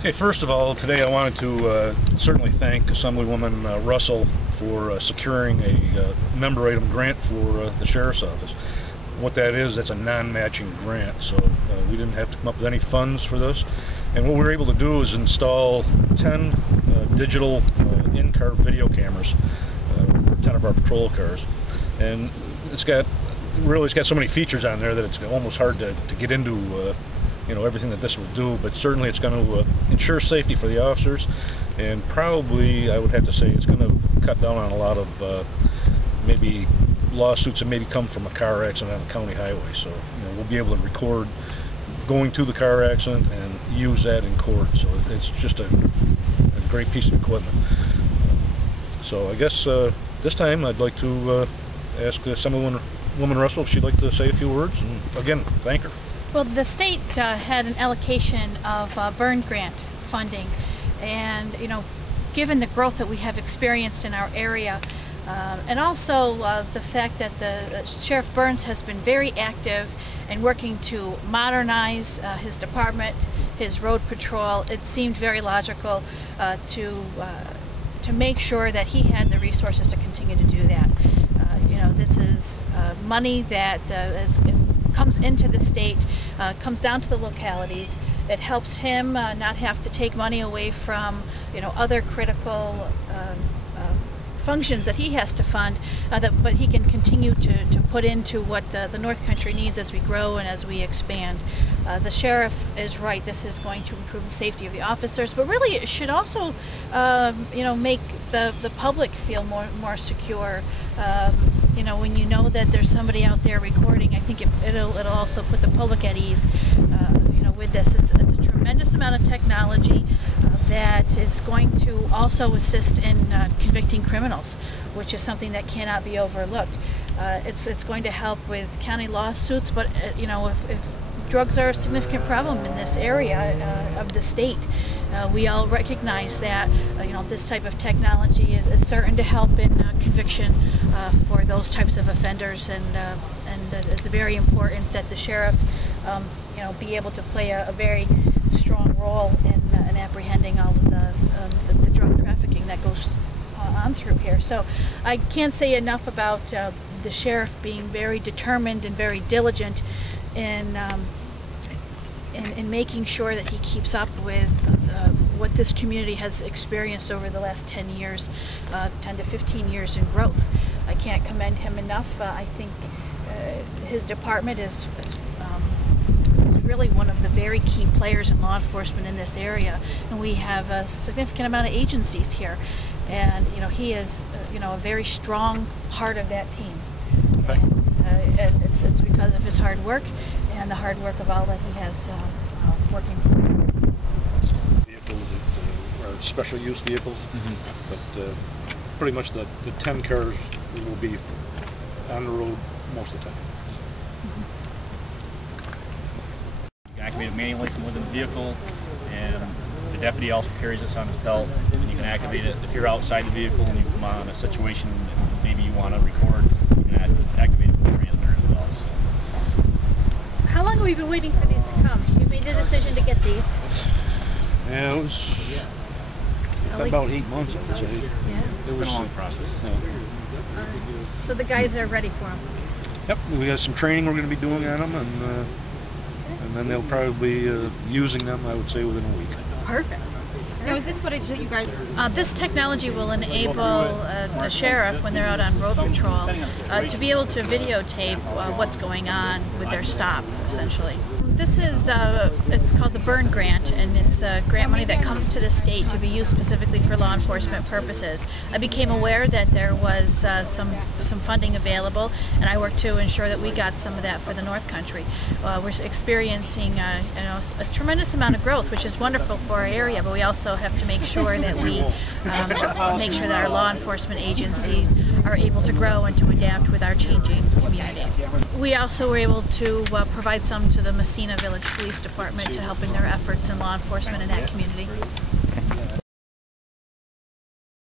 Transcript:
Okay, first of all, today I wanted to certainly thank Assemblywoman Russell for securing a member item grant for the Sheriff's Office. What that is, that's a non-matching grant, so we didn't have to come up with any funds for this. And what we were able to do is install 10 digital in-car video cameras for 10 of our patrol cars. And it's got so many features on there that it's almost hard to get into everything that this will do, but certainly it's going to ensure safety for the officers, and probably I would have to say it's going to cut down on a lot of maybe lawsuits that maybe come from a car accident on a county highway. So we'll be able to record going to the car accident and use that in court. So it's just a great piece of equipment. So I guess this time I'd like to ask Assemblywoman Russell if she'd like to say a few words, and again, thank her. Well, the state had an allocation of burn grant funding, and given the growth that we have experienced in our area, and also the fact that the Sheriff Burns has been very active in working to modernize his department, his road patrol, it seemed very logical to make sure that he had the resources to continue to do that. This is money that comes into the state, comes down to the localities. It helps him not have to take money away from other critical functions that he has to fund, but he can continue to put into what the North Country needs as we grow and as we expand. The sheriff is right. This is going to improve the safety of the officers, but really it should also make the public feel more secure. When you know that there's somebody out there recording, I think it'll also put the public at ease. With this, it's a tremendous amount of technology that is going to also assist in convicting criminals, which is something that cannot be overlooked. It's going to help with county lawsuits, but if drugs are a significant problem in this area of the state, we all recognize that this type of technology is certain to help in conviction for those types of offenders, and it's very important that the sheriff be able to play a very strong role in apprehending all of the drug trafficking that goes on through here. So I can't say enough about the sheriff being very determined and very diligent in making sure that he keeps up with what this community has experienced over the last 10 years, 10 to 15 years in growth. I can't commend him enough. I think his department is really one of the very key players in law enforcement in this area, and we have a significant amount of agencies here, and he is a very strong part of that team. And it's because of his hard work and the hard work of all that he has working for him. Vehicles that are special use vehicles, but pretty much the 10 cars will be on the road most of the time. You can activate it manually from within the vehicle, and the deputy also carries this on his belt, and you can activate it if you're outside the vehicle and you come on a situation and maybe you want to record, you can activate it with the transmitter as well. So. How long have we been waiting for these to come? You made the decision to get these. Yeah, it was about 8 months, I would say. Yeah. It was a long process. So the guys are ready for them. Yep, we got some training we're going to be doing on them, and then they'll probably be using them, I would say, within a week. Perfect. Now, is this footage that you guys... This technology will enable the sheriff, when they're out on road patrol, to be able to videotape what's going on with their stop, essentially. This is, it's called the Burn Grant, and it's a grant money that comes to the state to be used specifically for law enforcement purposes. I became aware that there was some funding available, and I worked to ensure that we got some of that for the North Country. We're experiencing a tremendous amount of growth, which is wonderful for our area, but we also have to make sure that we make sure that our law enforcement agencies are able to grow and to adapt with our changing community. We also were able to provide some to the Messina Village Police Department to help in their efforts in law enforcement in that community.